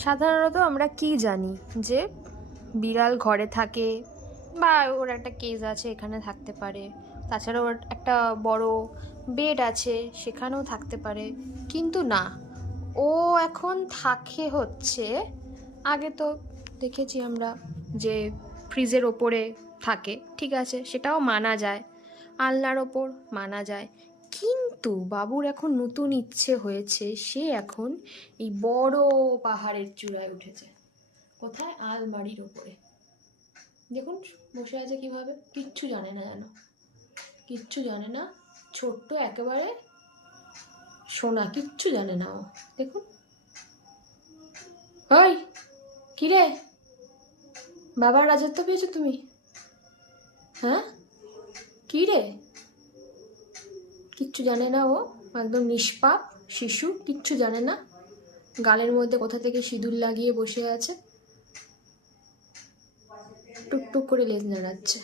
সাধারণত আমরা কি জানি যে বিড়াল ঘরে থাকে বা ওর একটা কেজ আছে এখানে থাকতে পারে, তাছাড়াও ওর একটা বড় বেড আছে সেখানেও থাকতে পারে, কিন্তু না, ও এখন থাকে হচ্ছে, আগে তো দেখেছি আমরা যে ফ্রিজের ওপরে থাকে, ঠিক আছে সেটাও মানা যায়, আলনার ওপর মানা যায়, কিন্তু বাবুর এখন নতুন ইচ্ছে হয়েছে, সে এখন এই বড় পাহাড়ের চূড়ায় উঠেছে। কোথায়? আলমারির ওপরে। দেখুন বসে আছে কিভাবে, কিচ্ছু জানে না, জানো, কিচ্ছু জানে না, ছোট্ট একেবারে সোনা, কিচ্ছু জানে না ও। দেখুন, ওই কিরে, বাবার রাজত্ব পেয়েছো তুমি? হ্যাঁ, কি রে? কিচ্ছু জানে না ও, একদম নিষ্পাপ শিশু, কিচ্ছু জানে না, গালের মধ্যে কোথা থেকে সিঁদুর লাগিয়ে বসে আছে, টুকটুক করে লেজ নাড়াচ্ছে।